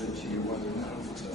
said to you whether or not it's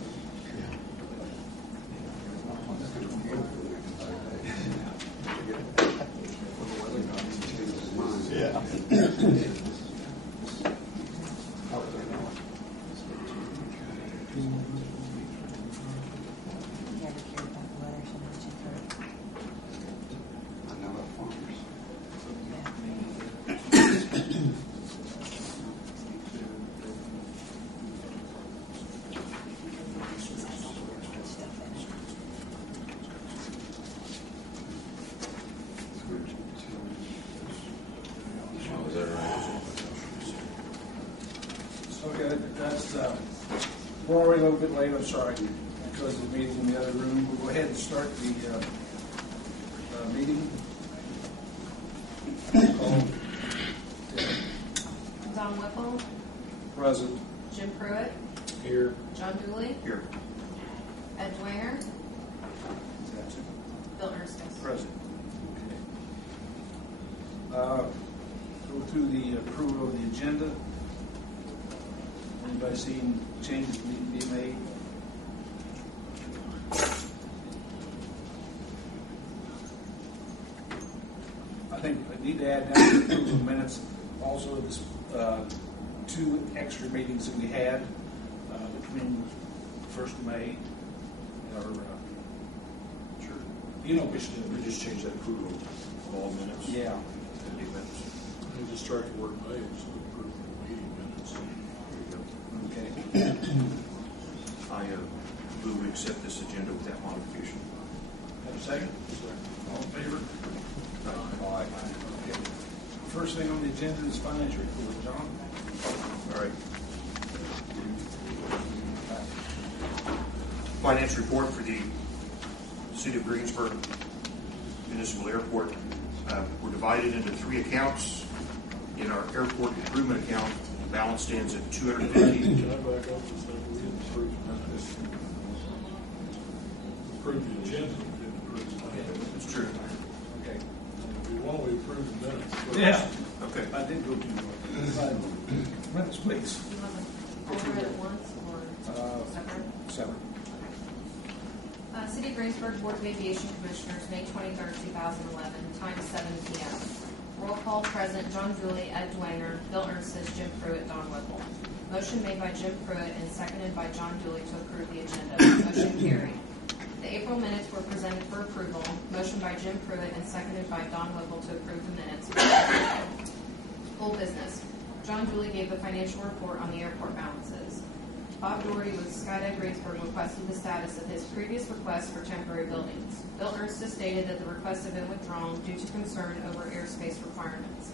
Okay, that's, we're already a little bit late, I'm sorry, because of the meeting in the other room. We'll go ahead and start the meeting. Don Whipple, Present. Jim Pruitt, Here. Jon Dooley, here. Ed Dwanger, That's it. Bill Erstis. Present. Okay. Go through the approval of the agenda. Anybody seen changes that need to be made? I think I need to add down to the approval of minutes also this 2 extra meetings that we had between 1st of May or Sure. you know which did. We just changed that approval of all minutes. Yeah. Pending minutes. We just started the word May, so approve the meeting minutes. Okay. I move we accept this agenda with that modification. Have a second? All in favor? Aye. Okay. First thing on the agenda is financial report. John? All right. Finance report for the City of Greensburg Municipal Airport. We're divided into 3 accounts. In our airport improvement account, the balance stands at $250. Can I back up and say we didn't approve the minutes? Approve the agenda, we didn't approve the minutes. That's true. Okay. If you want, we approve the minutes first. Yeah. Okay. I did go to minutes, please. You want them all read at once or separate? Seven. City of Greensburg Board of Aviation Commissioners, May 23rd, 2011, time 7 p.m. Roll call present, Jon Dooley, Ed Dwanger, Bill Erstis, Jim Pruitt, Don Whipple. Motion made by Jim Pruitt and seconded by Jon Dooley to approve the agenda. Motion carried. The April minutes were presented for approval. Motion by Jim Pruitt and seconded by Don Whipple to approve the minutes. Full business. Jon Dooley gave the financial report on the airport balances. Bob Doherty with Skydive Greensburg requested the status of his previous request for temporary buildings. Bill Erstis stated that the requests have been withdrawn due to concern over airspace requirements.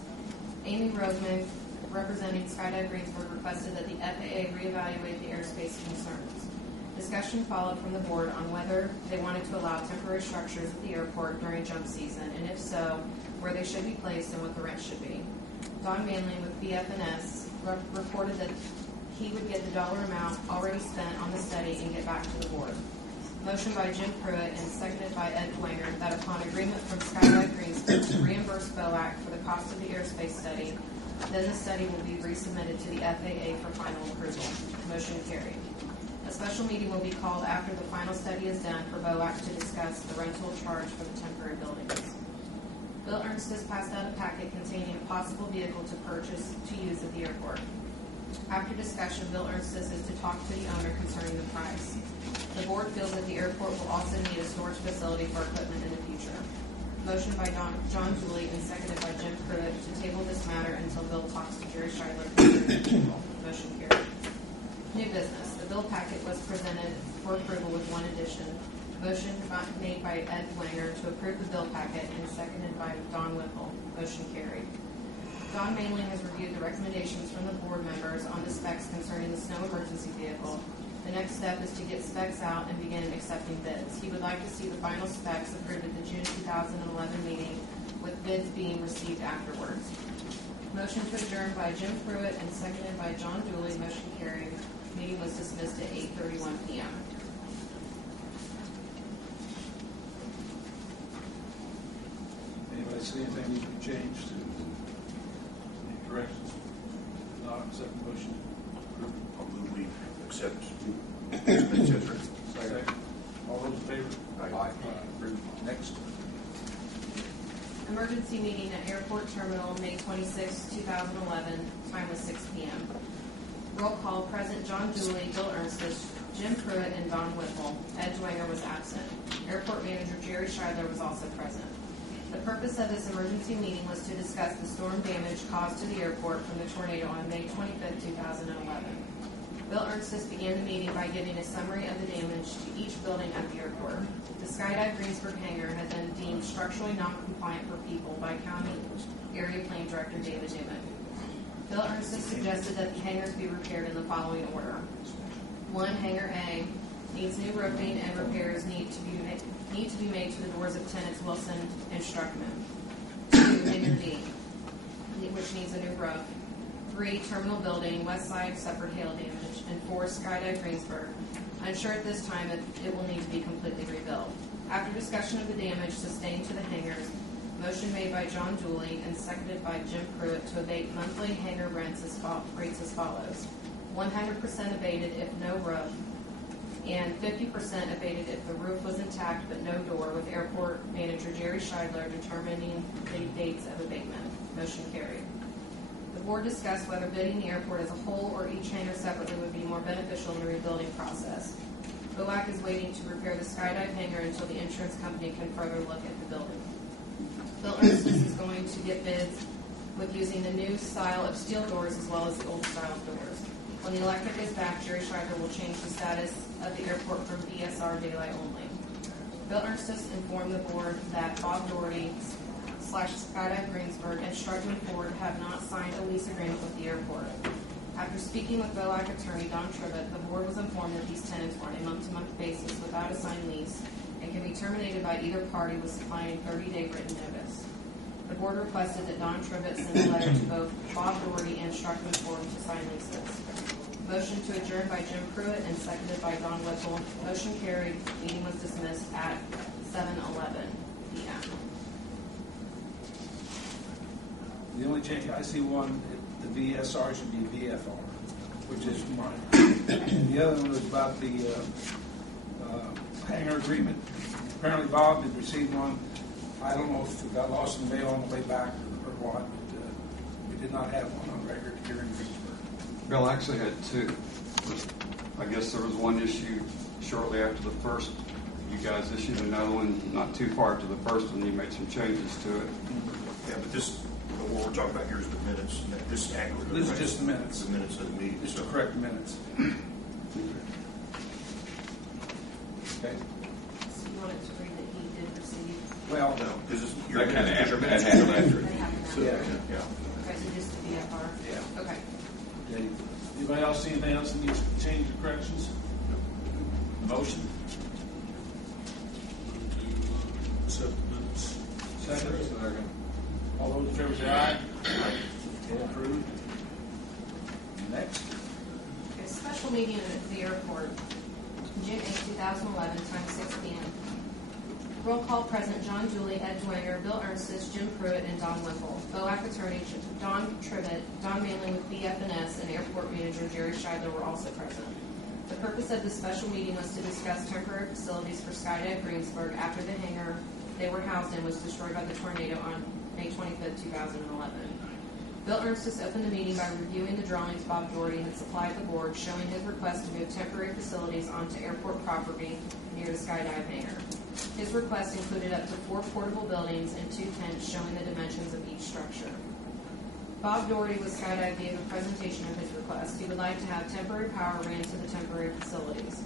Amy Roseman, representing Skydive Greensburg, requested that the FAA reevaluate the airspace concerns. Discussion followed from the board on whether they wanted to allow temporary structures at the airport during jump season, and if so, where they should be placed and what the rent should be. Don Manley with BF&S reported that he would get the dollar amount already spent on the study and get back to the board. Motion by Jim Pruitt and seconded by Ed Dwanger that upon agreement from Skydive Greensburg to reimburse BOAC for the cost of the airspace study, then the study will be resubmitted to the FAA for final approval. Motion carried. A special meeting will be called after the final study is done for BOAC to discuss the rental charge for the temporary buildings. Bill Erstis passed out a packet containing a possible vehicle to purchase to use at the airport. After discussion, Bill Erstis is to talk to the owner concerning the price. The board feels that the airport will also need a storage facility for equipment in the future. Motion by Jon Dooley and seconded by Jim Pruitt to table this matter until Bill talks to Jerry Schuyler concerning the vehicle. Motion carried. New business. The bill packet was presented for approval with one addition. Motion made by Ed Dwanger to approve the bill packet and seconded by Don Whipple. Motion carried. Don Manley has reviewed the recommendations from the board members on the specs concerning the snow emergency vehicle. The next step is to get specs out and begin accepting bids. He would like to see the final specs approved at the June 2011 meeting, with bids being received afterwards. Motion to adjourn by Jim Pruitt and seconded by Jon Dooley. Motion carried. Meeting was dismissed at 8:31 p.m. Anybody see anything needs to be changed? Any corrections? If not, accept the motion. I'll move we accept as written. Second. All those in favor? Aye. Approved. Next. Emergency meeting at Airport Terminal, May 26, 2011, time was 6 p.m. Roll call, present Jon Dooley, Bill Ernstis, Jim Pruitt, and Don Whipple. Ed Dwanger was absent. Airport manager Jerry Scheidler was also present. The purpose of this emergency meeting was to discuss the storm damage caused to the airport from the tornado on May 25, 2011. Bill Ernstis began the meeting by giving a summary of the damage to each building at the airport. The Skydive Greensburg hangar has been deemed structurally non-compliant for people by County Area Plane Director David Newman. Bill Ernstis suggested that the hangars be repaired in the following order. 1. Hangar A needs new roofing and repairs need to be made to the doors of tenants Wilson and Struckman. 2. Hangar D, which needs a new roof. 3. Terminal building, west side, suffered hail damage. And 4. Skydive Greensburg. Unsure at this time if it will need to be completely rebuilt. After discussion of the damage sustained to the hangars, motion made by Jon Dooley and seconded by Jim Pruitt to abate monthly hangar rates as follows. 100% abated if no roof, and 50% abated if the roof was intact but no door, with airport manager Jerry Scheidler determining the dates of abatement. Motion carried. The board discussed whether bidding the airport as a whole or each hangar separately would be more beneficial in the rebuilding process. BOAC is waiting to repair the Skydive hangar until the insurance company can further look at the building. Bill Ernstis is going to get bids with using the new style of steel doors as well as the old style of doors. When the electric is back, Jerry Scheidler will change the status of the airport from BSR daylight only. Bill Ernstis informed the board that Bob Doherty / Skydive Greensburg and Struckman Ford have not signed a lease agreement with the airport. After speaking with BOAC attorney Don Tribett, the board was informed that these tenants were on a month-to-month basis without a signed lease and can be terminated by either party with supplying 30-day written notice. The board requested that Don Tribett send a letter to both Bob Doherty and Struckman Ford to sign leases. Motion to adjourn by Jim Pruitt and seconded by Don Whipple. Motion carried. Meeting was dismissed at 7:11 p.m. The only change, I see one, the VSR should be VFR, which is mine. And the other one was about the hangar agreement. Apparently Bob had received one. I don't know if it got lost in the mail on the way back or what, but we did not have one on record here in Greensburg. Bill actually had two. I guess there was one issue shortly after the first. You guys issued another one not too far after the first one. You made some changes to it. Yeah, but what we're talking about here is the minutes. This is accurate. This is just the minutes. The minutes of the meeting. Just to correct the minutes. Okay. So you wanted to read that he did receive? Well, No, because That kind of your happened. minutes That happened after. They have So, it now. yeah. Okay, so just the VFR? Yeah. Okay. okay. Anybody else see anything else that needs to change or corrections? Motion? Accept the minutes. Second. All those in favor say aye. Okay, approved. Next. A special meeting at the airport, June 8, 2011, time 6 p.m. Roll call present Jon Dooley, Ed Dwanger, Bill Ernstis, Jim Pruitt, and Don Whipple. BOAC attorney Don Tribett, Don Manley with BF&S, and airport manager Jerry Scheidler were also present. The purpose of this special meeting was to discuss temporary facilities for Skydive Greensburg after the hangar they were housed in was destroyed by the tornado on May 25, 2011. Bill Ernstis opened the meeting by reviewing the drawings Bob Doherty had supplied the board, showing his request to move temporary facilities onto airport property near the Skydive hangar. His request included up to 4 portable buildings and 2 tents showing the dimensions of each structure. Bob Doherty with Skydive gave a presentation of his request. He would like to have temporary power ran to the temporary facilities.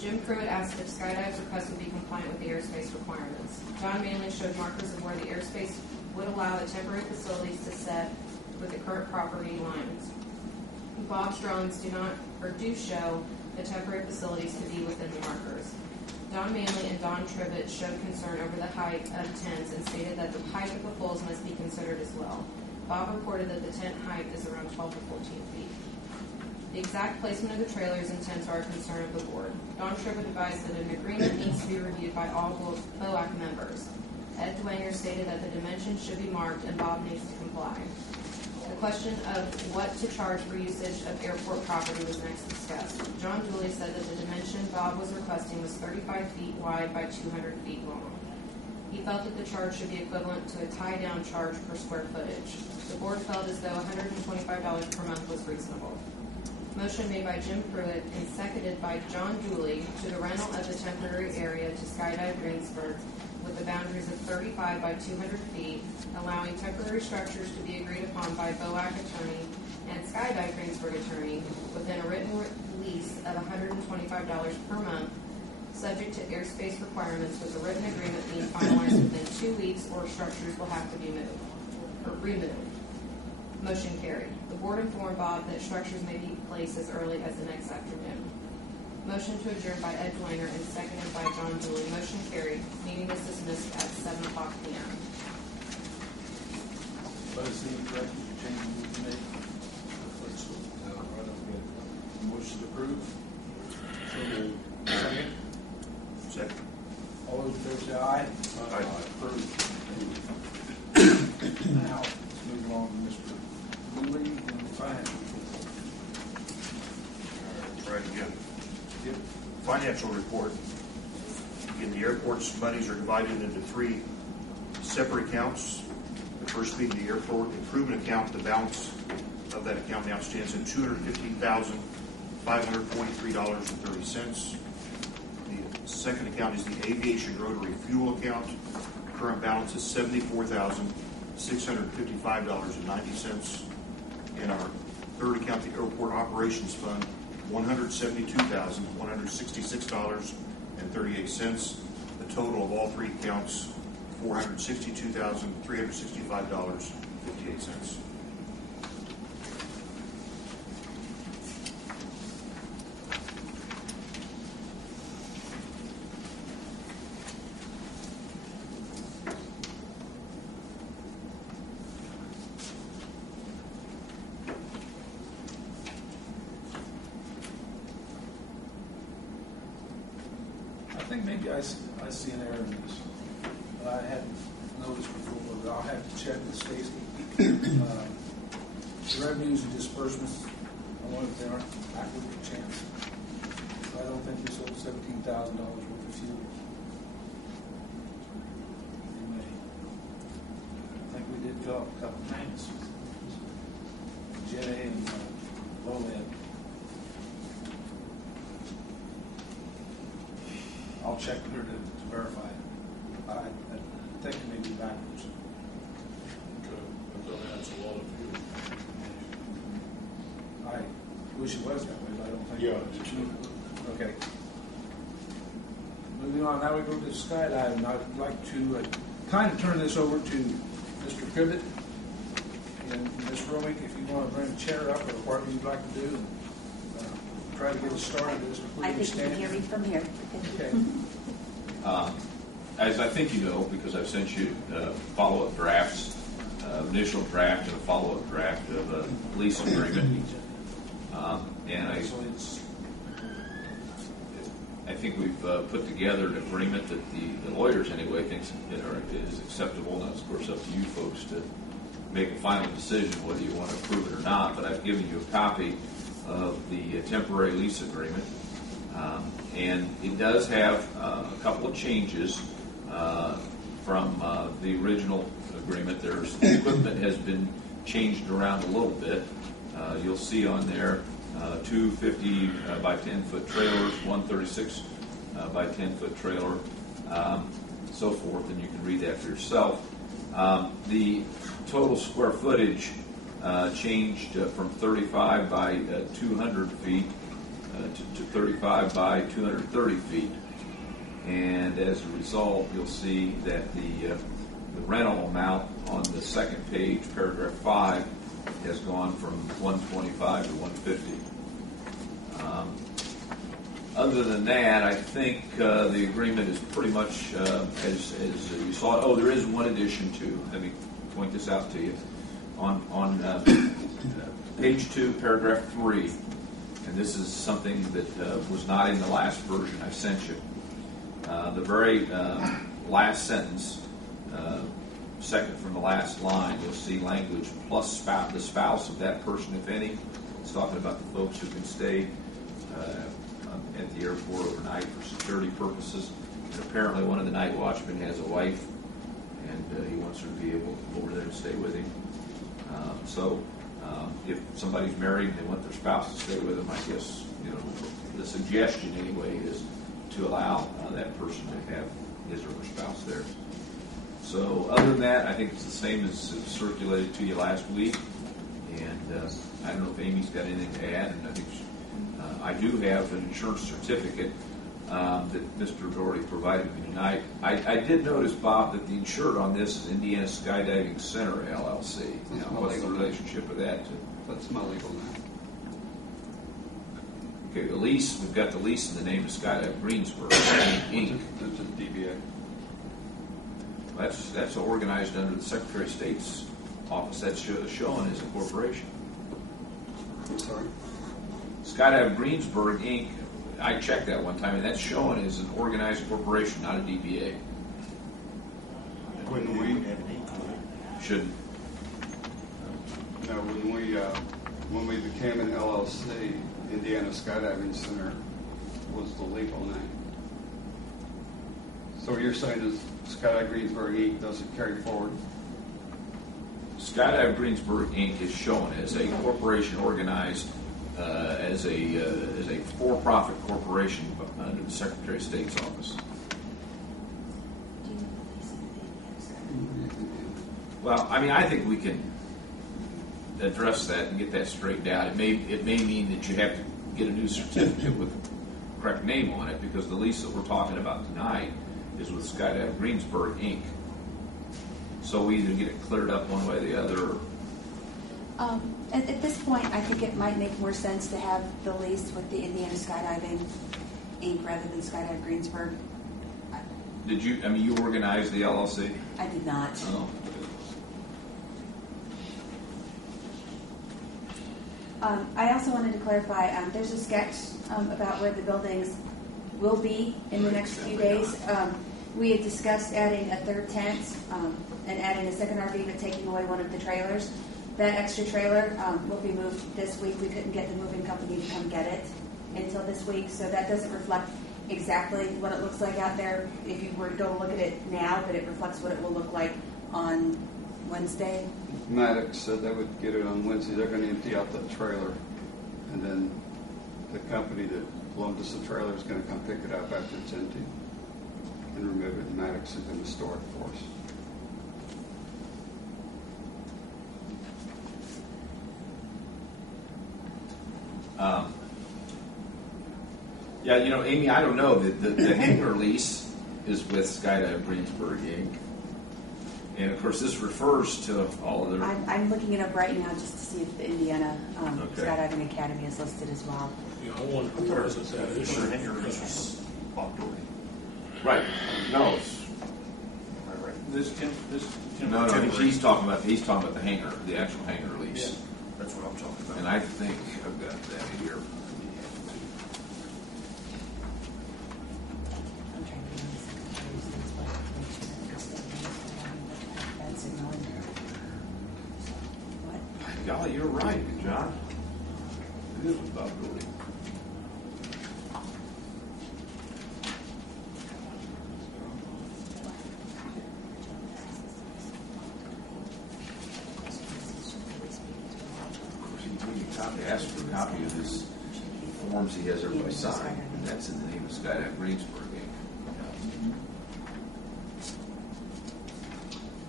Jim Pruitt asked if Skydive's request would be compliant with the airspace requirements. Don Manley showed markers of where the airspace would allow the temporary facilities to set with the current property lines. Bob's drawings do show the temporary facilities to be within the markers. Don Manley and Don Tribett showed concern over the height of tents and stated that the height of the poles must be considered as well. Bob reported that the tent height is around 12 to 14 feet. The exact placement of the trailers and tents are a concern of the board. Don Tribett advised that an agreement needs to be reviewed by all BOAC members. Ed Dwanger stated that the dimensions should be marked and Bob needs to comply. The question of what to charge for usage of airport property was next discussed. Jon Dooley said that the dimension Bob was requesting was 35 feet wide by 200 feet long. He felt that the charge should be equivalent to a tie-down charge per square footage. The board felt as though $125 per month was reasonable. Motion made by Jim Pruitt and seconded by Jon Dooley to the rental of the temporary area to Skydive Greensburg with the boundaries of 35 by 200 feet, allowing temporary structures to be agreed upon by BOAC attorney and Skydive Greensburg attorney within a written lease of $125 per month, subject to airspace requirements, with the written agreement being finalized within 2 weeks or structures will have to be moved or removed. Motion carried. The board informed Bob that structures may be placed as early as the next afternoon. Motion to adjourn by Ed Dwanger and seconded by Jon Dooley. Motion carried. Meeting is dismissed at 7 o'clock p.m. Buzz, any corrections or changes need to make? No, I don't get it. Motion approved. So moved. Second. Second. All those in favor say aye. Aye. Approved. Now, let's move along to Mr. Dooley and the finance report. Try it again. Yep. Financial report. Again, the airport's monies are divided into 3 separate accounts. The first being the airport improvement account. The balance of that account now stands at $215,543.30. The second account is the aviation rotary fuel account. Current balance is $74,655.90. And our third account, the airport operations fund, $172,166.38. The total of all 3 accounts, $462,365.58. I think maybe I see an error in this. I hadn't noticed before, but I'll have to check with Stacy. The revenues and disbursements, I wonder if they aren't backward per chance. I don't think we sold $17,000 worth of fuel. We may. I think we did fill up a couple tanks. Jet A and low-lead. I'll check with her to verify it. I think it may be backwards. Okay, but that's a lot of fuel. I wish it was that way, but I don't think Yeah, it it's is. Okay. Moving on, now we go to Skydive, and I'd like to kind of turn this over to Mr. Tribett and Ms. Romick, if you want to bring a chair up or whatever you'd like to do, and try to get us started. I think you can hear me from here. Okay. As I think you know, because I've sent you follow-up drafts, initial draft and a follow-up draft of a lease agreement. And I think we've put together an agreement that the lawyers anyway thinks is acceptable. Now, it's of course up to you folks to make a final decision whether you want to approve it or not, but I've given you a copy of the temporary lease agreement. And it does have a couple of changes from the original agreement. The equipment has been changed around a little bit. You'll see on there 2 50 by 10 foot trailers, 1 36 by 10 foot trailer, so forth, and you can read that for yourself. The total square footage changed from 35 by 200 feet to 35 by 230 feet. And as a result, you'll see that the rental amount on the second page, paragraph 5, has gone from 125 to 150. Other than that, I think the agreement is pretty much as you saw it. Oh, there is one addition too. Let me point this out to you. On page 2, paragraph 3, and this is something that was not in the last version I sent you. The very last sentence second from the last line, you'll see language plus the spouse of that person, if any. It's talking about the folks who can stay at the airport overnight for security purposes. And apparently one of the night watchmen has a wife, and he wants her to be able to go over there and stay with him. If somebody's married and they want their spouse to stay with them, I guess, the suggestion anyway is to allow that person to have his or her spouse there. So other than that, I think it's the same as it was circulated to you last week. And I don't know if Amy's got anything to add. And I think I do have an insurance certificate that Mr. Doherty provided me tonight. I did notice, Bob, that the insured on this is Indiana Skydiving Center, LLC. Now, what's the relationship of that to? That's my legal name. Okay, the lease, we've got the lease in the name of Skydive Greensburg, Inc. It's a DBA. That's organized under the Secretary of State's office. That's shown as a corporation. I'm sorry? Skydive Greensburg, Inc., I checked that one time, and that's shown as an organized corporation, not a DBA. When Shouldn't. No, when we became an LLC, Indiana Skydiving Center was the legal name. So what you're saying is Skydive Greensburg Inc. doesn't carry forward? Skydive Greensburg, Inc. is shown as a corporation organized as a for-profit corporation under the Secretary of State's office. Well, I think we can address that and get that straightened out. It may mean that you have to get a new certificate with the correct name on it, because the lease that we're talking about tonight is with Skydive Greensburg, Inc. So we either get it cleared up one way or the other. Or At this point, I think it might make more sense to have the lease with the Indiana Skydiving Inc. rather than Skydive Greensburg. did you? You organized the LLC? I did not. Oh. I also wanted to clarify, there's a sketch about where the buildings will be in the next few days. We had discussed adding a third tent and adding a second RV, but taking away one of the trailers. That extra trailer will be moved this week. We couldn't get the moving company to come get it until this week, so that doesn't reflect exactly what it looks like out there if you were to go look at it now, but it reflects what it will look like on Wednesday. Maddox said they would get it on Wednesday. They're going to empty out that trailer, and then the company that loaned us the trailer is going to come pick it up after it's empty and remove it, and Maddox is going to store it for us. Amy, I don't know. The hangar lease is with Skydive Greensburg, Inc. And of course, this refers to all of their. I'm looking it up right now just to see if the Indiana Okay. Skydiving Academy is listed as well. I wonder where is that issue? Sure, hangar lease was Bob Doherty. Right. No. Am I right? No. He's talking about the hangar, the actual hangar lease. Yeah, that's what I'm talking about. And I think I've got that here. I'm trying to read the Secretary's things, but make sure that it's that signal in there. What? Golly, you're right, John. It is with Bob Doherty. Ask for a copy of his forms he has everybody sign, and that's in the name of Skydive Greensburg, Inc.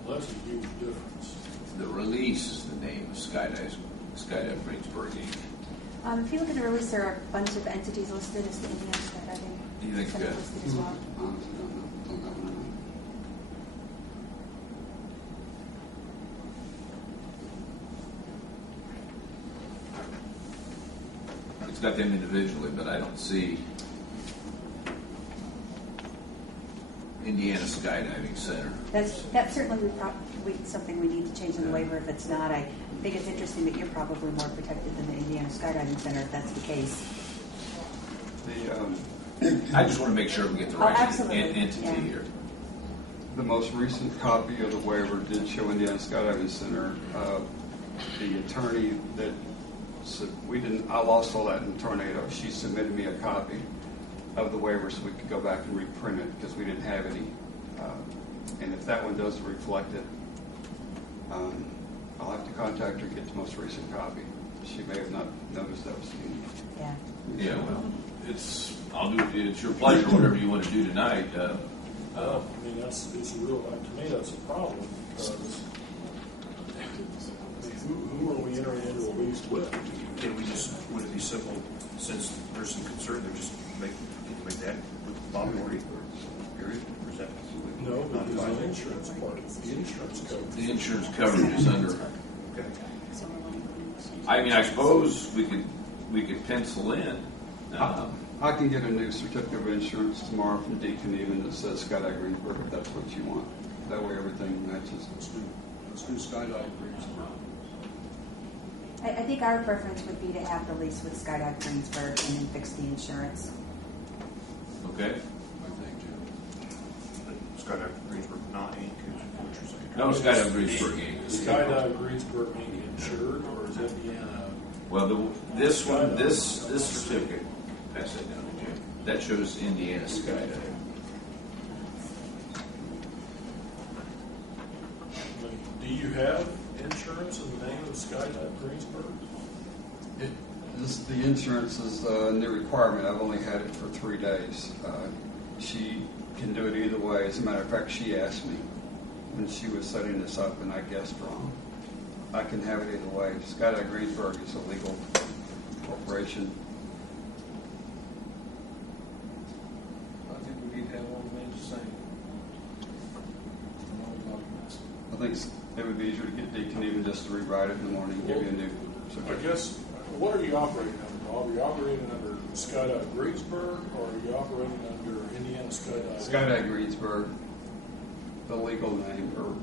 Well, that's a huge difference. The release is the name of Skydive Greensburg, Inc. If you look at the release, there are a bunch of entities listed as the Indiana Skydiving Do you think Center that? listed as well. Honestly, don't know. It's got them individually, but I don't see Indiana Skydiving Center. That's certainly something we need to change in the waiver if it's not. I think it's interesting that you're probably more protected than the Indiana Skydiving Center if that's the case. I just want to make sure we get the Oh, right absolutely. entity Yeah. here. The most recent copy of the waiver did show Indiana Skydiving Center. The attorney that I lost all that in the tornado. She submitted me a copy of the waiver so we could go back and reprint it because we didn't have any. And if that one doesn't reflect it, I'll have to contact her, get the most recent copy. She may have not noticed that was unique. Yeah. Yeah, well, it's your pleasure, whatever you want to do tonight. I mean, it's real, to me, that's a problem, because who are we entering into a lease with? Can we just, would it be simple, since there's some concern, to just make that with Bob Norty, period? Or is that? No, because the insurance part, the insurance coverage. The insurance coverage is under. Okay. I mean, I suppose we could pencil in. I can get a new certificate of insurance tomorrow from Deacon even that says Skydive Greensburg if that's what you want. That way everything matches. Let's do Skydive Greensburg. I think our preference would be to have the lease with Skydive Greensburg and then fix the insurance. Okay. I think, Jim. Skydive Greensburg, not Inc. is what you're saying. No, Skydive Greensburg Inc. Is Skydive Greensburg being insured, or is Indiana? Well, this certificate, pass that down to Jim. That shows Indiana Skydive. Do you have insurance in the name of Skydive Greensburg? The insurance is a new requirement. I've only had it for 3 days. She can do it either way. As a matter of fact, she asked me when she was setting this up, and I guessed wrong. I can have it either way. Skydive Greensburg is a legal corporation. I think we need to have one remain the same. I think it would be easier to get Deacon even just to rewrite it in the morning and give you a new I certificate. guess, what are you operating under, Bob? Are you operating under Skydive Greensburg, or are you operating under Indiana Skydive? Skydive Greensburg, the legal name or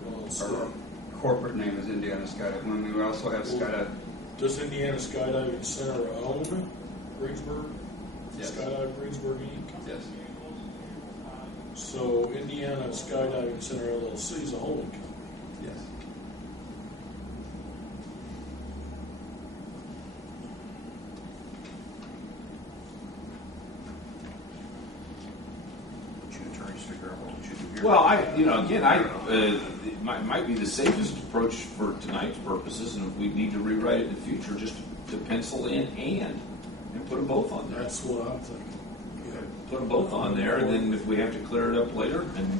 corporate name is Indiana Skydive. We also have Skydive. Does Indiana Skydiving Center own Greensburg? Yes. Skydive Greensburg Inc.? Yes. So Indiana Skydiving Center LLC is a holding company. Yes. Let you attorneys figure out what we should do here. Well, it might be the safest approach for tonight's purposes, and if we need to rewrite it in the future, just to pencil in and put them both on there. That's what I'm thinking. Put them both on there, and then if we have to clear it up later, and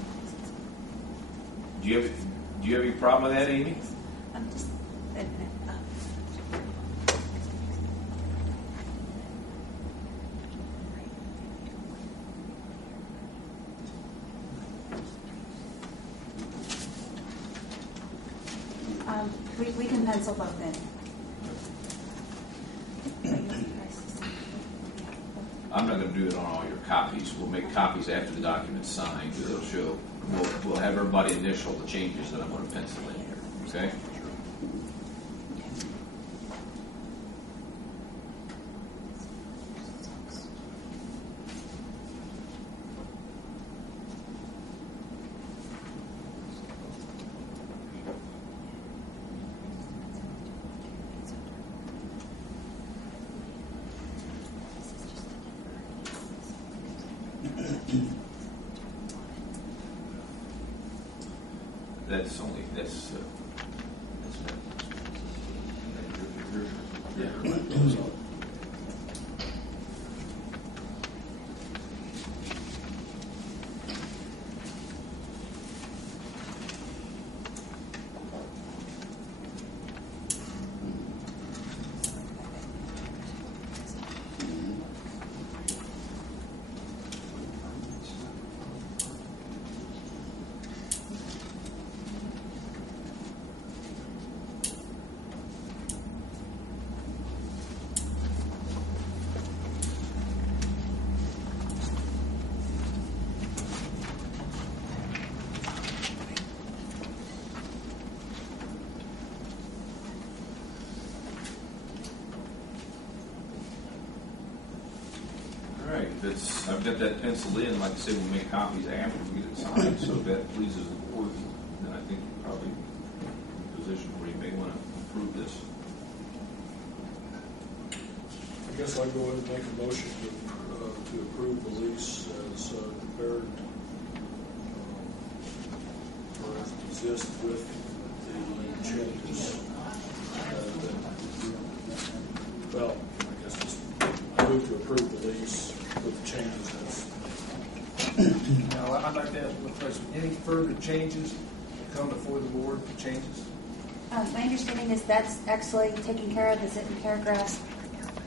do you have any problem with that, Amy? I'm just. We can pencil both in. I'm not going to do it on all your copies. We'll make copies after the document's signed. It'll show. We'll have everybody initial the changes that I'm going to pencil in here. Okay. I've got that penciled in. Like I say, we'll make copies after we get it signed, so if that pleases airport, then I think you're probably in a position where you may want to approve this. I guess I'll go ahead and make a motion to approve the lease as prepared or as it exists with the changes. Well, I guess just I move to approve the lease with the changes as. Now, I'd like to ask one question. Any further changes that come before the board for changes? My understanding is that's actually taken care of. Is it in paragraph,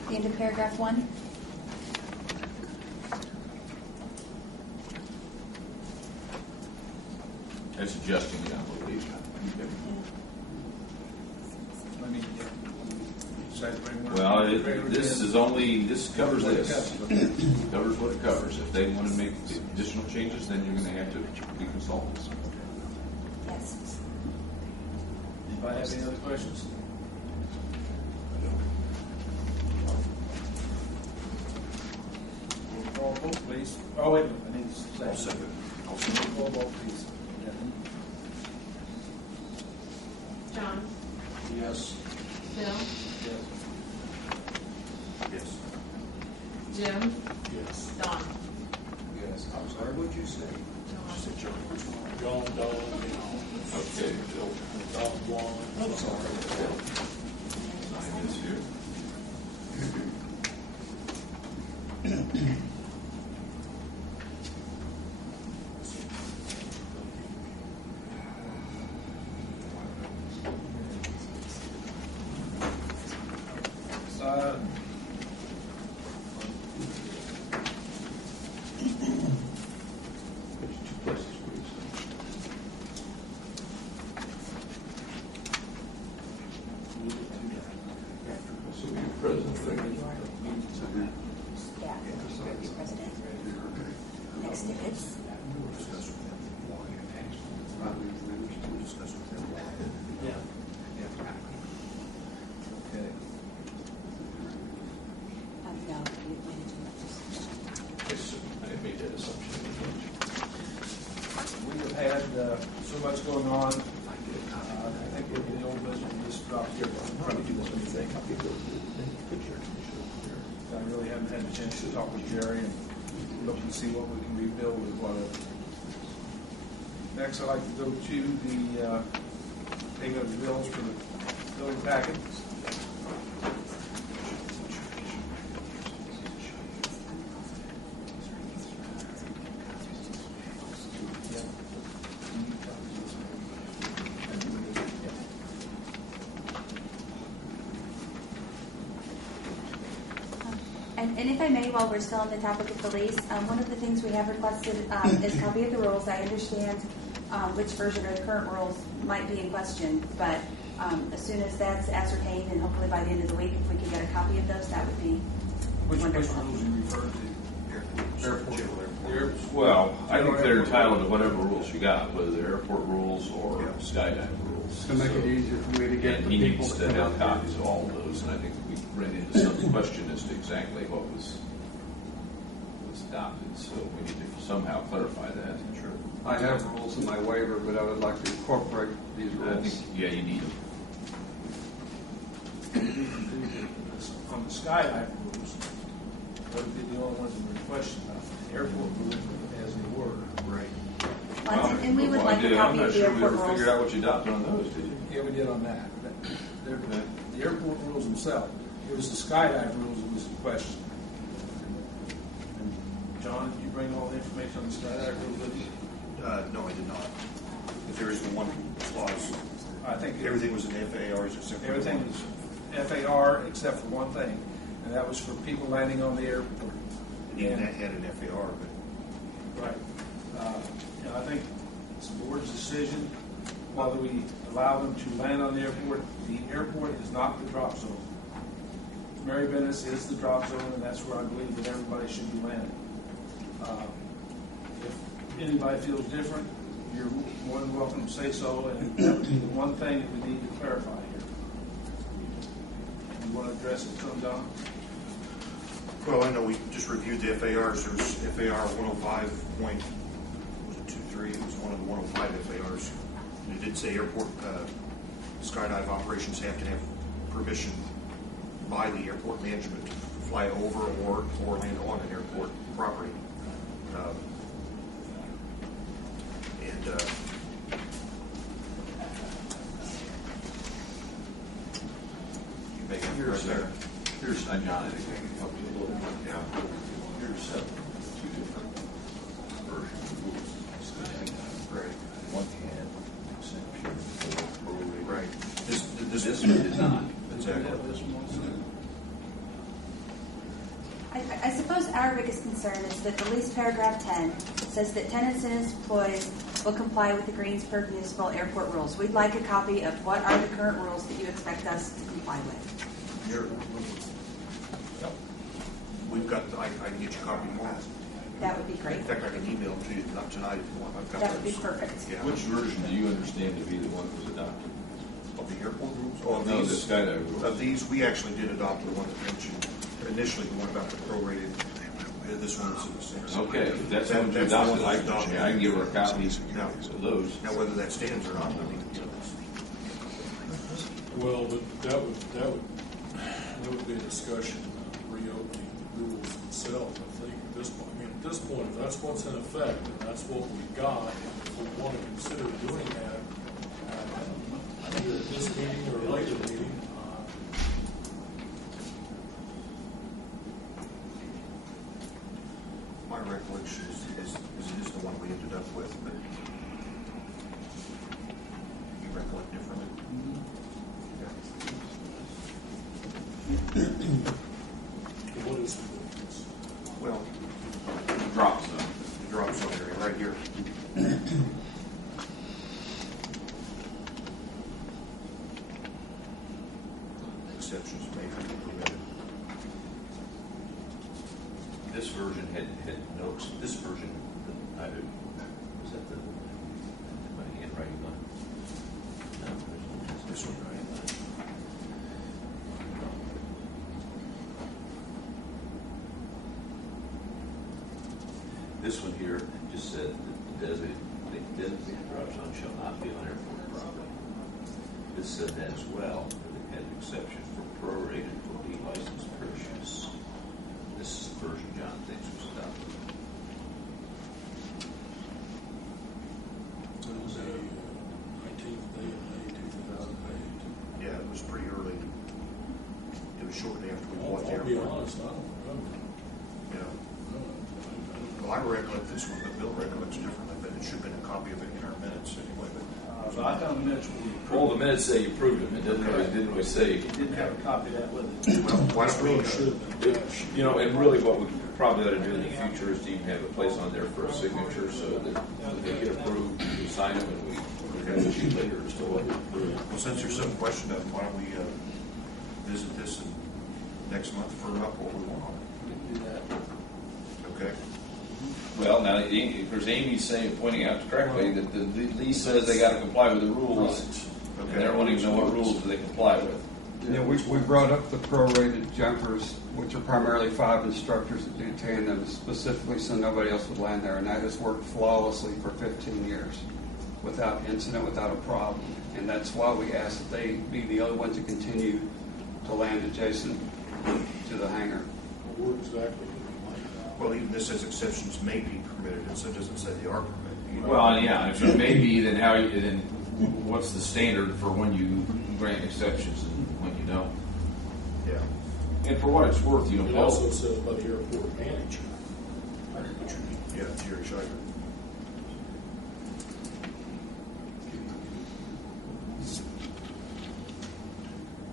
the end of paragraph 1? And suggesting it, I believe. Let me, decide to bring one. Well, this covers this. Covers what it covers. If they want to make additional changes, then you're going to have to be consulted. Yes. Anybody have any other questions? Roll call vote, please. Oh, wait a minute, I need to I'll second. I'll second. Roll call vote, please. John, Yes. Bill, Yes. Yes. Jim, Yes. Don. Yes. I'm sorry, what'd you say? John Dooley. Okay, Bill. Don Juan. I'm sorry. Sign this here. So you're president, right? Yeah. President. Next to it. We'll discuss with them why. We'll discuss with them why. Yeah. Okay. No, we need to Yes, I made that assumption. We have had so much going on. I think we'll get the old business just dropped here. I'm trying to do this thing. I really haven't had a chance to talk with Jerry and look and see what we can rebuild with whatever. Next, I'd like to go to the payment of the bills for the building packet. And if I may, while we're still on the topic of the lease, one of the things we have requested is a copy of the rules. I understand which version of the current rules might be in question, but as soon as that's ascertained, and hopefully by the end of the week, if we can get a copy of those, that would be Which wonderful. rules you referred to? Airport. Well, I think they're entitled to whatever rules you got, whether they're airport rules or Yeah. Skydive rules. To make it So- easier for me to get And the he people needs to to come have out copies of all of those, and I think we ran into some question as to exactly what was adopted, so we need to somehow clarify that. Sure. I have rules in my waiver, but I would like to incorporate these I think, rules. yeah, you need them. On the Skydive rules, what would be the only ones that were in question? The airport rules as they were. Right. And we would Well, like I a did. copy I'm not of the sure we airport ever figured rules. out what you adopted on those, did you? Yeah, we did on that. The airport rules themselves. It was the Skydive rules that was in question. And John, did you bring all the information on the Skydive rules with you? No, I did not. If there is the one clause, I think everything was in FARs except for everything was FAR except for one thing, and that was for people landing on the airport. And even that had an FAR, but Right. I think it's the board's decision whether we allow them to land on the airport. The airport is not the drop zone. Mary Venice is the drop zone, and that's where I believe that everybody should be landing. If anybody feels different, you're more than welcome to say so, and that would be the one thing that we need to clarify here. You want to address it to them, Don? well, I know we just reviewed the FARs. There was FAR 105 point, was it 23 103, it was one of the 105 FARs. And it did say airport skydive operations have to have permission by the airport management to fly over or land on an airport property. You may have Here's right there. Here's, John, I think I can help you a little bit. Yeah. Here's two different versions of rules. Right. One had exception for prorated. Right. This one did not. Exactly. I suppose our biggest concern is that the lease paragraph 10 says that tenants and its employees will comply with the Greensburg Municipal Airport rules. We'd like a copy of what are the current rules that you expect us to comply with. Here. Yep. We've got, I can get you a copy tomorrow. That would be great. In fact, I can email them to you, not tonight if you want. I've got That would be those. perfect. Yeah. Which version do you understand to be the one that was adopted? Of the airport rules? Oh, of No, the these, Skydive rules. of these, we actually did adopt the one that mentioned, initially the one about the prorated. This one is in the same. Okay, if that's That- one you that's the one adopted, I that's adopted. can give her a copy Now, of those. now whether that stands or not, I mean, you know, Well, but that would be a discussion of reopening the rules themselves, I think, at this point. I mean, at this point, if that's what's in effect, and that's what we got, if we want to consider doing that, either at this meeting or a later meeting, my recollection is it is the one we ended up with, but you recollect differently? what is the difference? Well, Drop zone. the drop zone area, right here. Exceptions may be permitted. This version had notes. This version, I did. Was that my handwriting on? No, there's no. This one, right? This one here just said that the designated drop zone shall not be on airport property. This said that as well, that it had an exception for prorated or delicensed purchase. This is the version John thinks was adopted. It was the 19th day of May, 2008. Yeah, it was pretty early. It was shortly after we bought the I'll be airport. honest, I don't remember. Yeah. Well, I recollect this one, but Bill recollects differently, but it should have been a copy of it in our minutes anyway. But So I found the minutes when we All the approved minutes say you approved them. It didn't really say. it. Didn't have a copy of that with it. well, why don't we? Really should have been. You know, and really what we probably ought to do in the future is to even have a place on there for a signature so that they get approved, we sign them, and we have a sheet later as to what we approved. Well, since there's some question of it, why don't we visit this next month, firm up what we want on Do that. it? Okay. Well, now, of course, Amy's saying, pointing out correctly that the lease says they got to comply with the rules, and they're wanting to know what rules do they comply with. Yeah, we brought up the prorated jumpers, which are primarily 5 instructors that do tandem specifically so nobody else would land there, and that has worked flawlessly for 15 years without incident, without a problem. And that's why we asked that they be the other ones to continue to land adjacent to the hangar. Where exactly do we like that? Well, even this says exceptions may be permitted, and so it doesn't say they are permitted. You know? Well, yeah, if it may be, then what's the standard for when you grant exceptions and when you don't? Yeah. And for what it's worth, you know, It also says by the airport manager. Yeah, Jerry Scheiber.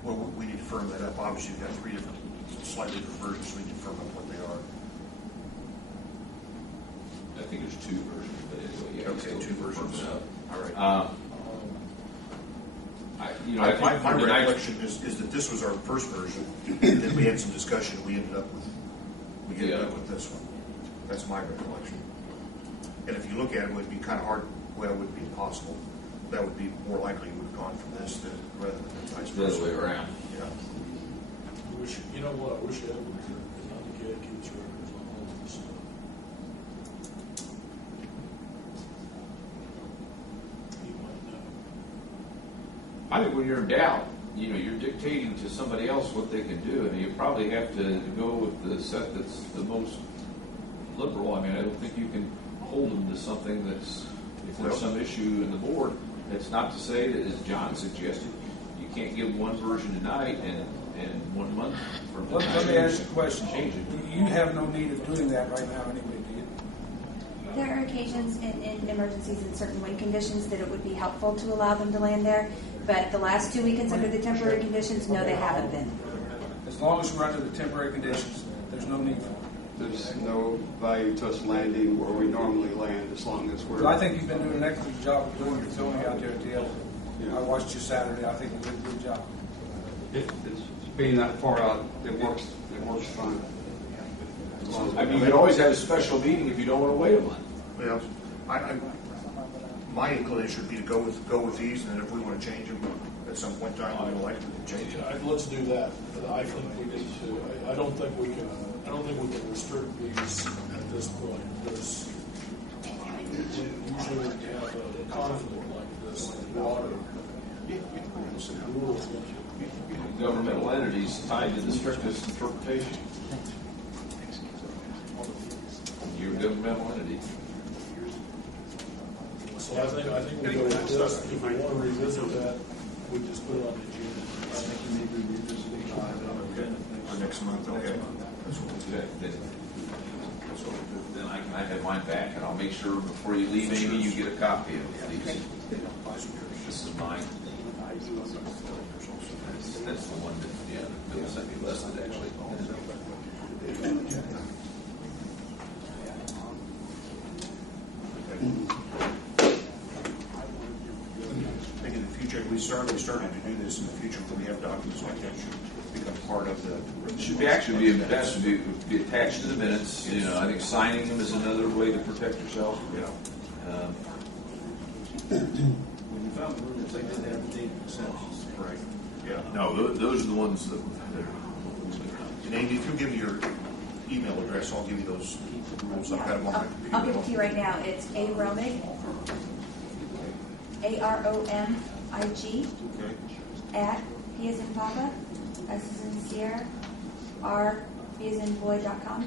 Well, we need to firm that up. Obviously, we've got 3 different, slightly different versions. We need to firm up what they are. I think there's 2 versions, but anyway, yeah. Okay, 2 versions. All right. I My think recollection is that this was our first version, and then we had some discussion, we ended up with this one. That's my recollection. And if you look at it, it would be kind of hard, well, it would be impossible. That would be more likely you would have gone from this rather than the vice the versa. other way around. Yeah. You know what? I wish Edward was here, because I think Ed keeps records on all of this stuff. I think when you're in doubt, you're dictating to somebody else what they can do. I mean, you probably have to go with the set that's the most liberal. I mean, I don't think you can hold them to something that's, if there's some issue in the board, it's not to say that, as John suggested, you can't give one version tonight and 1 month from the Let me ask you a question. Change it. You have no need of doing that right now anyway, do you? There are occasions in emergencies and certain wind conditions that it would be helpful to allow them to land there, but the last 2 weekends under the temporary conditions, no, they haven't been. As long as we're under the temporary conditions, there's no need for it. There's no value to us landing where we normally land as long as we're. But I think you've been doing an excellent job of doing your filming out there at the L. Yeah. I watched you Saturday. I think you did a good job. It's being that far out, it works fine. As long as I mean, you we- could always have a special meeting if you don't want to wait a month. Well, my inclination would be to go with these, and then if we want to change them at some point in time, we'll elect to change them. Let's do that. But I think we need to. I don't think we can restrict these at this point. There's usually when you have a conflict like this, water rules. Governmental entities tied to the strictest interpretation. You're a governmental entity. So I think we go with this. If we want to revisit that, we just put it on the agenda. I think you need to revisit it. For next month, okay. That's what we'll do. Okay, then I have mine back, and I'll make sure before you leave, Amy, you get a copy of these. This is mine. That's the one that, Bill sent me last night, actually. I think in the future, we started to do this in the future, when we have documents like that, should become part of the. It should be that should be attached to the minutes. I think signing them is another way to protect yourself. Yeah. When you found the rules, they didn't have the date exceptions. Right. Yeah. No, those are the ones that. And Amy, if you'll give me your email address, I'll give you those rules. I've got them on my computer. I'll give it to you right now. It's aromig, AROMIG, Okay. at P as in Papa, S as in Sierra, R, B as in boy.com.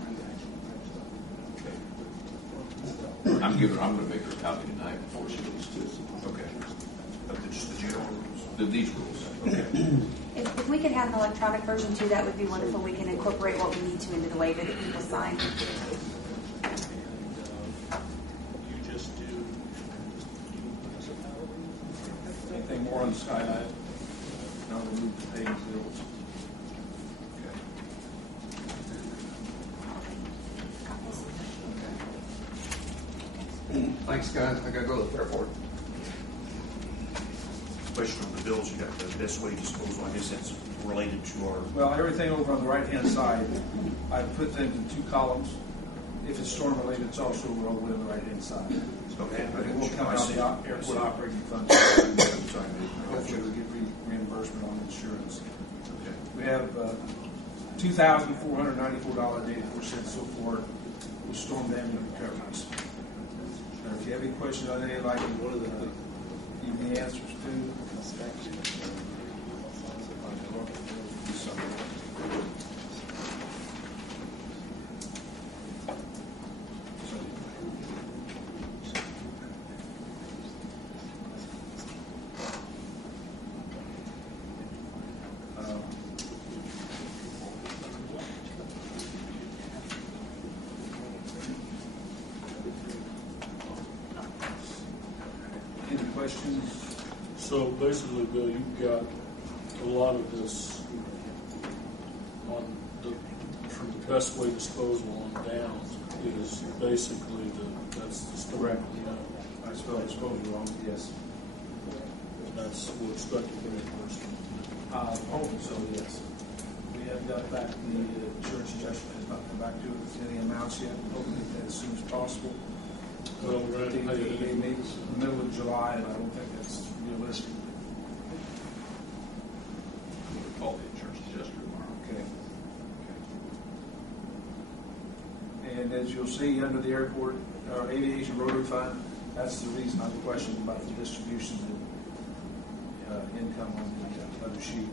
I'm going to make her a copy tonight before she goes to. Okay. Just the general rules. These rules. Okay. If we could have an electronic version too, that would be wonderful. We can incorporate what we need to into the waiver that people sign. You just do. Anything more on the Skydive? Now remove the page bills. Thanks, guys. I gotta go to the airport. Question on the bills, you got the best way disposal, I guess that's related to our. Well, everything over on the right-hand side, I put things in 2 columns. If it's storm-related, it's also all the way on the right-hand side. Okay. It will come out of the airport operating fund. Hopefully we'll get reimbursement on insurance. Okay. We have $2,494.84 so far with storm damage recoveries. And if you have any questions on any of it, what are the answers to? Any questions? So basically, Bill, you've got a lot of this on from the best way disposal on down is basically that's the story. Correct. I spelled disposal wrong, yes. That's we're expecting reimbursement. Hoping so, yes. We have got back, the insurance adjuster has not come back to it with any amounts yet. Hoping that as soon as possible. Well, we're going to pay It may be the middle of July, and I don't think that's realistic. Call the insurance adjuster tomorrow. Okay. And as you'll see under the airport, aviation rotary fund, that's the reason I'm questioning about the distribution. income on the other sheet.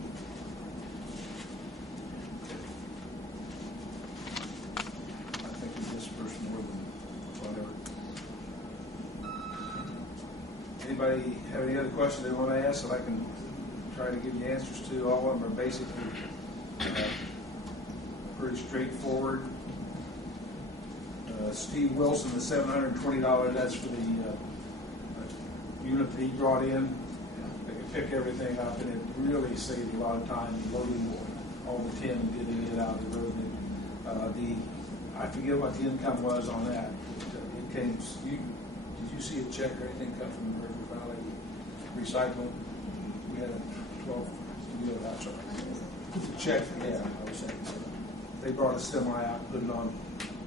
I think we dispersed more than whatever. Anybody have any other questions they want to ask that I can try to give you answers to? All of them are basically pretty straightforward. Steve Wilson, the $720, that's for the unit that he brought in. They could pick everything up, and it really saved a lot of time loading all the tin and getting it out of the road. I forget what the income was on that. It came. Did you see a check or anything come from the River Valley Recycling? We had a 12. That's right. It's a check. Yeah, I was saying. So they brought a semi out, and put it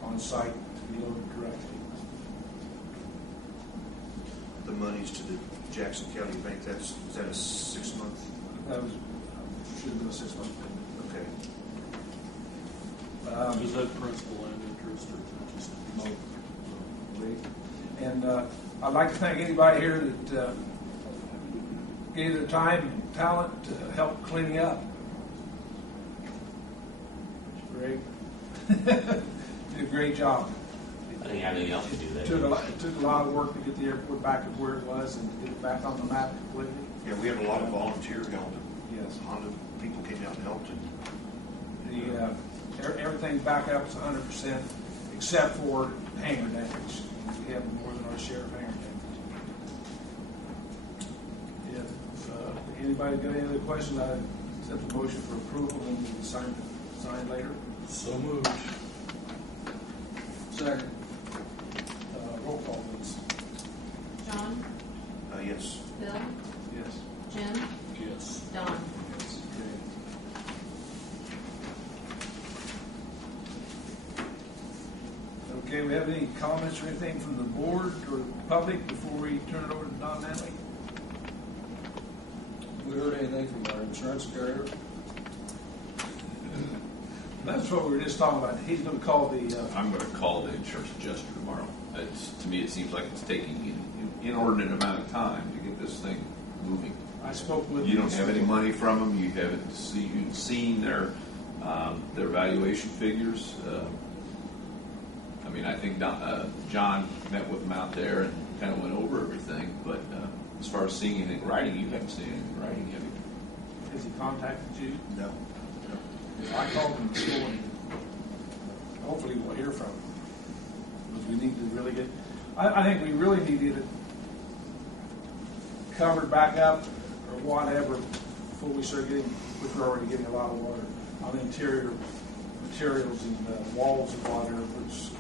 on site to be loaded correctly. The monies to the Jackson County Bank, is that a 6 month? That was should have been a 6 month payment. Okay. Is that principal and interest or just Both. And I'd like to thank anybody here that gave their time and talent to help cleaning up. Great. Did a great job. I think anything else to do that. It took a lot of work to get the airport back to where it was and to get it back on the map completely. Yeah, we had a lot of volunteer help. Yes. Honda people came out and helped. Everything back up is 100%, except for hangar damage. We have more than our share of hangar damage. If anybody got any other questions, I accept the motion for approval and we can sign later. so moved? Second. Roll call, please. John? Yes. Bill? Yes. Jim? Yes. Don? Okay, we have any comments or anything from the board or the public before we turn it over to Don Manley? We heard anything from our insurance carrier? That's what we were just talking about. He's going to call the. I'm going to call the insurance adjuster tomorrow. To me, it seems like it's taking an inordinate amount of time to get this thing moving. I spoke with. You don't have any money from them. You haven't seen their valuation figures. I mean, I think John met with them out there and kind of went over everything. But as far as seeing anything in writing, you haven't seen anything in writing, have you? Has he contacted you? No. I called him this morning. Hopefully we'll hear from him. Because we need to really get, I think we really need to get it covered back up or whatever before we start getting, which we're already getting a lot of water, on interior materials and walls and whatever. It's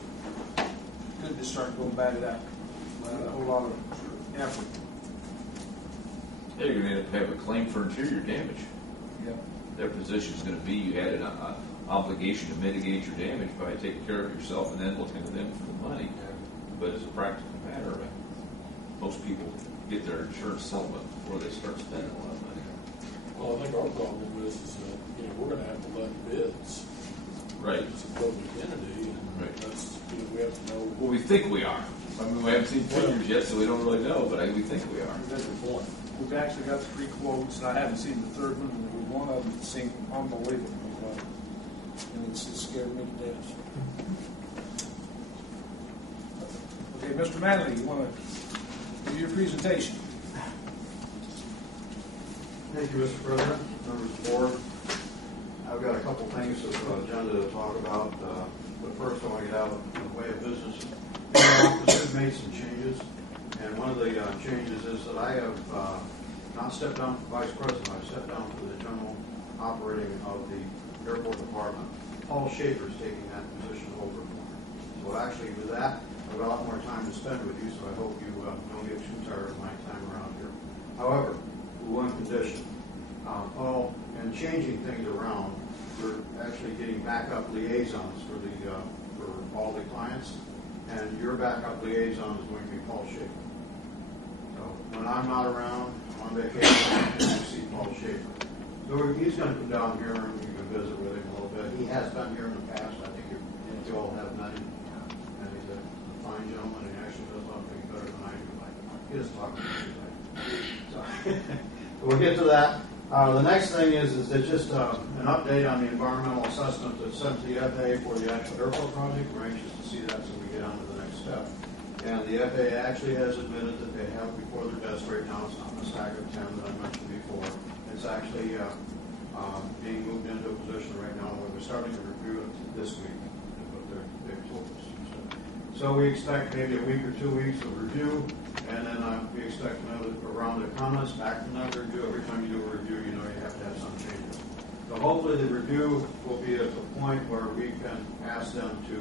good to start going back to that. A whole lot of effort. Yeah, you're going to have a claim for interior damage. Yeah. Their position is going to be you had an obligation to mitigate your damage by taking care of yourself and then looking to them for the money. But as a practical matter, most people get their insurance settlement before they start spending a lot of money. Well, I think our problem is that we're going to have to let bids. Right. It's a public entity, and Right. that's we have to know. Well, we think we are. I mean, we haven't seen figures yet, so we don't really know, but we think we are. That's the point. We've actually got 3 quotes, and I haven't seen the third one, and one of them seemed unbelievable. And it scared me to death. Okay, Mr. Manley, you want to do your presentation? Thank you, Mr. President, members of the board. I've got a couple things of agenda to talk about, but first I want to get out of the way of business. We've made some changes, and one of the changes is that I have not stepped down for vice president. I've stepped down for the general operating of the airport department. Paul Schaefer is taking that position over. So actually with that, I've got a lot more time to spend with you, so I hope you don't get too tired of my time around here. However, with one condition. Paul, and changing things around, we're actually getting backup liaisons for all the clients, and your backup liaison is going to be Paul Schaefer. So when I'm not around, on vacation, you see Paul Schaefer. So he's going to come down here and you can visit with him a little bit. He has been here in the past. I think you all have met him. And he's a fine gentleman. He actually does a lot of things better than I do. He doesn't talk to me. So, We'll get to that. The next thing is there's just an update on the environmental assessment that's sent to the FAA for the actual airport project. We're anxious to see that so we get on to the next step. And the FAA actually has admitted that they have before their desk right now. It's not in the stack of 10 that I mentioned before. It's actually being moved into a position right now where they're starting to review it this week, but they've told us. So we expect maybe a week or 2 weeks of review, and then we expect another round of comments back from that review. Every time you do a review, you know you have to have some changes. So hopefully the review will be at the point where we can ask them to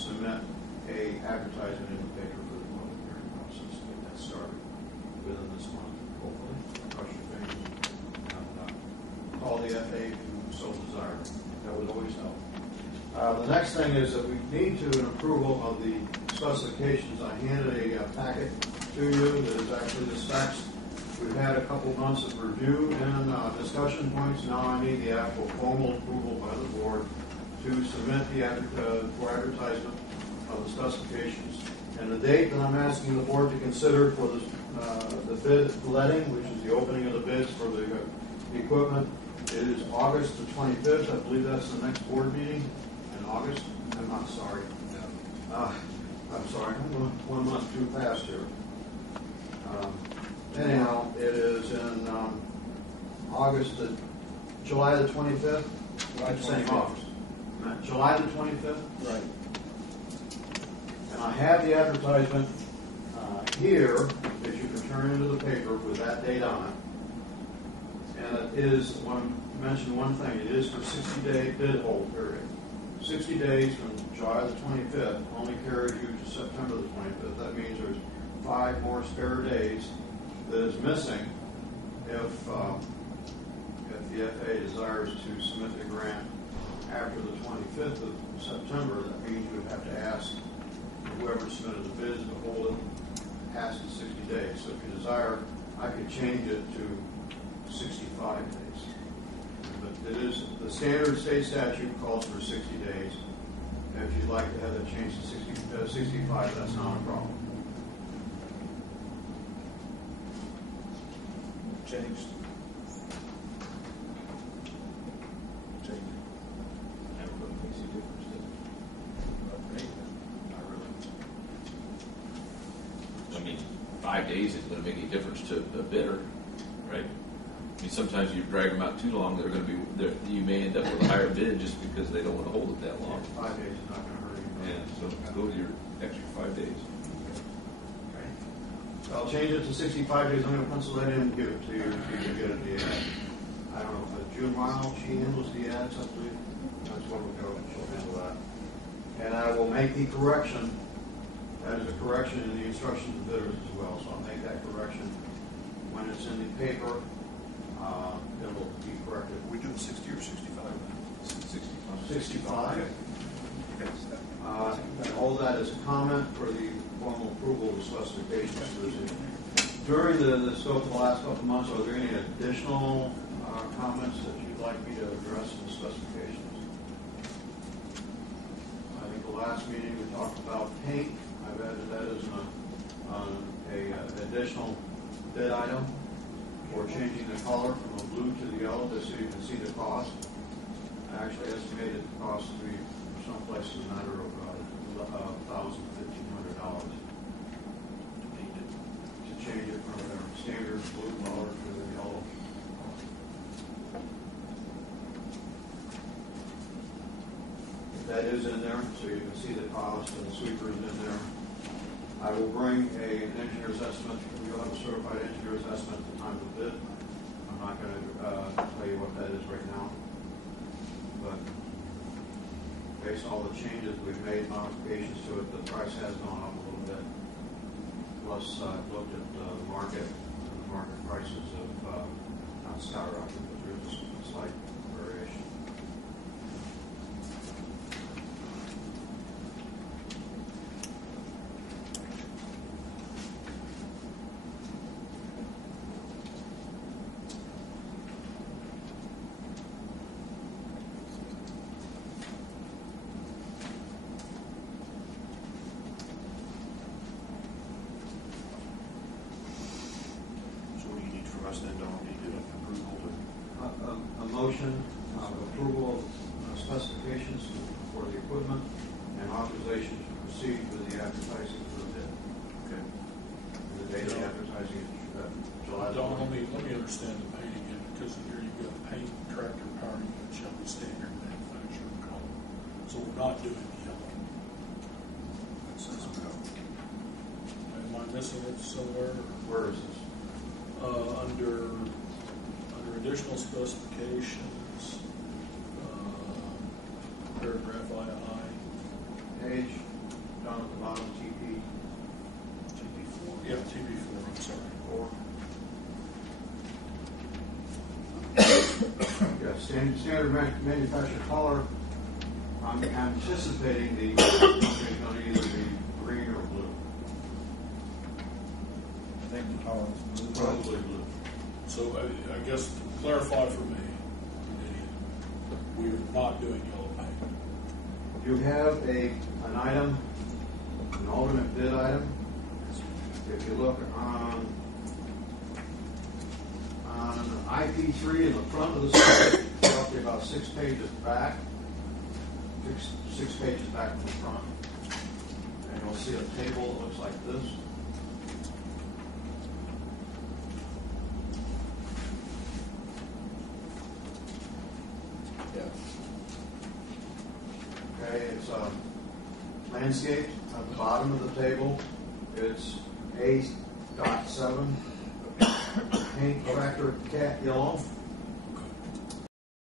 submit a advertisement in the paper for the public hearing process to get that started within this month, hopefully. Cross your fingers. And call the FAA if you so desire. That would always help. The next thing is that we need to an approval of the specifications. I handed a packet to you that is actually the specs. We've had a couple months of review and discussion points. Now I need the actual formal approval by the board to submit for advertisement of the specifications. And the date that I'm asking the board to consider for the bid letting, which is the opening of the bids for the equipment, is August the 25th. I believe that's the next board meeting in August. I'm not sorry. I'm sorry. I'm 1 month too fast here. Anyhow, it is in July the 25th. I'm saying August. July the 25th. Right. And I have the advertisement here that you can turn into the paper with that date on it. And it is, mention one thing, it is for 60-day bid hold period. 60 days from July the 25th only carries you to September the 25th. That means there's 5 more spare days that is missing if the FAA desires to submit the grant after the 25th of September. That means you would have to ask whoever submitted the bids to hold it past the 60 days. So if you desire, I could change it to 65 days. But it is, the standard state statute calls for 60 days. And if you'd like to have that changed to 65, that's not a problem. Changed. I mean, 5 days isn't going to make any difference to the bidder, right? I mean, sometimes you drag them out too long, you may end up with a higher bid just because they don't want to hold it that long. 5 days is not going to hurt you. Yeah, so go with your extra 5 days. I'll change it to 65 days. I'm going to pencil that in and give it to you so you can get it the ad. I don't know if June Mile, she handles the ads, I believe. That's where we'll go. She'll handle that. And I will make the correction. That is a correction in the instructions to bidders as well. So I'll make that correction when it's in the paper. It will be corrected. We do 60 or 65? 65. And hold that as a comment for the formal approval of the specifications. During the scope of the last couple of months, are there any additional comments that you'd like me to address in the specifications? I think the last meeting we talked about paint. I've added that as an additional bid item for changing the color from the blue to the yellow, just so you can see the cost. I actually estimated the cost to be someplace in the matter of $1,500 to change it from their standard blue color to the yellow. That is in there, so you can see the cost, and the sweeper is in there. I will bring an engineer's estimate. You'll have a certified engineer's estimate at the time of bid. I'm not going to tell you what that is right now, but based on all the changes we've made, modifications to it, the price has gone up a little bit. Plus, I've looked at the market, and the market prices have not skyrocketed, but there's a slight variation. So what do you need from us then, Don? You need to motion of approval of specifications for the equipment and authorization to proceed with the advertising for the bid. Okay. And the date of the advertising is July. Don, let me understand the paint again, because here you've got paint, tractor, power unit shall be standard manufacturing color. So we're not doing the yellow. That says no. Am I missing it somewhere? Where is this? Under additional specifications, paragraph II. Page, down at the bottom, TP TB4. Yeah, TB4, I'm sorry. 4. Yeah, standard manufacturer color. I'm anticipating the company's going to either be green or blue. I think the power is blue. Probably blue. So I guess to clarify for me, we are not doing yellow paint. You have an item, an alternate bid item. If you look on IP3 in the front of the slide, roughly about 6 pages back, 6 pages back from the front, and you'll see a table that looks like this. Okay, it's landscape at the bottom of the table. It's A.7, paint tractor cat yellow.